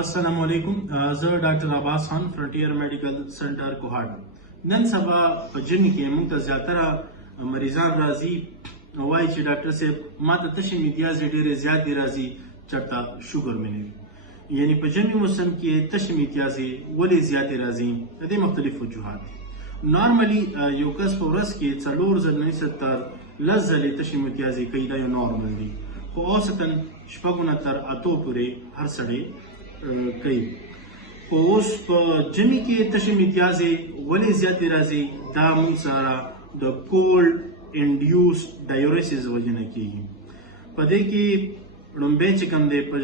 السلام علیکم. زه ډاکټر عباس خان فرنټیر میډیکل سنټر کوهاټ. نن سبا په جمع کې موږ ته زیاتره مریضان راځي وایي چې ډاکټر صاحب ما ته تشې میتیازې ډېرې زیاتې راځي، چېرته شوګر مې نه وي. یعنې په جمعي موسم کې تشې میتیازې ولې زیاتې راځي؟ د دې مختلف وجوهات دي. نارملي یو کس په ورځ کې 4 ځله تر 10 ځلې تشې میتیازې کوي، دا یو نارمل دي، خو اوسطاً 6 تر 8 پورې هر سړی کوي. خو اوس په جمعي کې تشې میتیازې ولې زیاتې راځي؟ دا موږ سره د کولډ انډیوس ډایورسیس وجې نه کېږي. په دې کې لومبی چې کوم دی په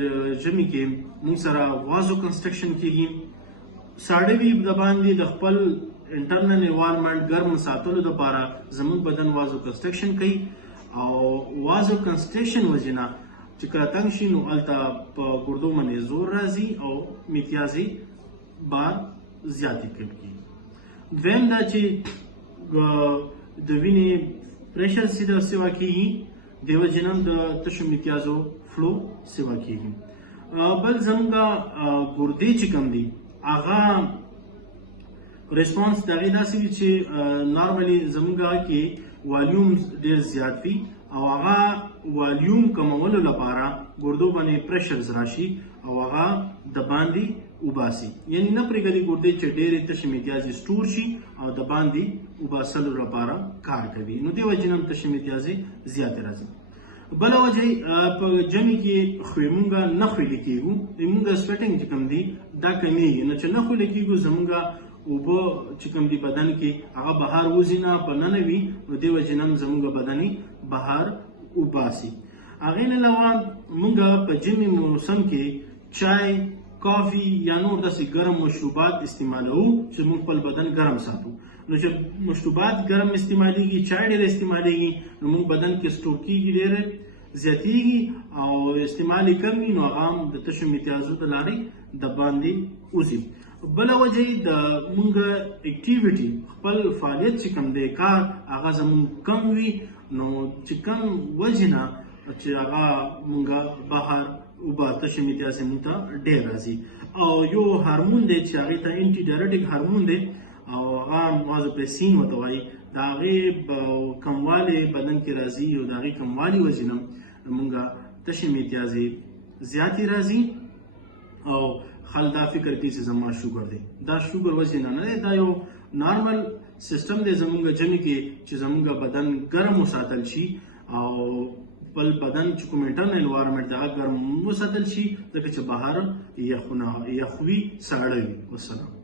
ژمي کې موږ سره وازو کنسټرکشن کېږي، ساړه وي د باندې د خپل انټرنل انوایرمنټ ګرم ساتلو دپاره زموږ بدن وازو کنسټرکشن کوي، او وازو کنسټرکشن وجې نه چې کله تنګ شي نو هلته په ګردو باندې زور راځي او میتیازې بار زیاتې کېږي. دویم دا چې د وینې پریشر سیوا کېږي، د وجې نه د تشو میتیازو فلو سیوا کېږي. بل زموږ ګردې چې کوم دي هغه ریسپانس د هغې داسې وي چې نارملي زموږ کې والیوم ډېر زیات وي، او هغه والیوم کمولو لپاره ګردو باندې پریشرز راشي او هغه د باندې وباسي، یعنی نه پرېږدي ګردې چې ډېرې تشې میتیازې سټور شي او د باندې وباسلو لپاره کار کوي، نو دې وجې نه هم تشې میتیازې زیاتې راځي. بله وجه په جمعي کې موږ نه خویلې کېږو، موږ سویټنګ چې کوم دي دا کمیږي، نو چې نه خویلې کېږو زموږ اوبه چې کوم دي بدن کې هغه بهر وځي نه، په ننه وي، نو دې وجې نه هم زموږ بدن بهر وباسي. هغې نه علاوه موږ په جمعي موسم کې چای، کافي یا نور داسې ګرم مشروبات استعمالوو چې موږ خپل بدن ګرم ساتو. نو چې مشروبات ګرم استعمالیږي، چای ډېر استعمالیږي، نو موږ بدن کې سټور کېږي، ډېر زیاتېږي، او استعمال یې کم وي، نو هغه هم د تشو میتیازو د لارې د باندې وځي. بله وجه د موږ اکټیویټي خپل فعالیت چې کوم دی کار هغه زموږ کم وي، نو چې کم وجې نه چې هغه موږ بهر اوبه تشې میتیازې موږ ته ډېر راځي. او یو هارمون دی چې هغې ته انټي ډایورټیک هارمون دی او هغه وازوپریسین ورته وایي، د هغې کموالی بدن کې راځي، او د هغې کموالي وجې نه موږ تشې میتیازې زیاتې راځي، او خلک دا فکر کوي چې زما شوګر دی. دا شوګر وجې نه دی، دا یو نارمل سیسټم دی زموږ جمعي کې چې زموږ بدن ګرم وساتل شي، او خپل بدن چې کوم انټرنل انوایرمنټ دی هغه ګرم وساتل شي، ځکه چې بهر یخ وي، ساړه وي. والسلام.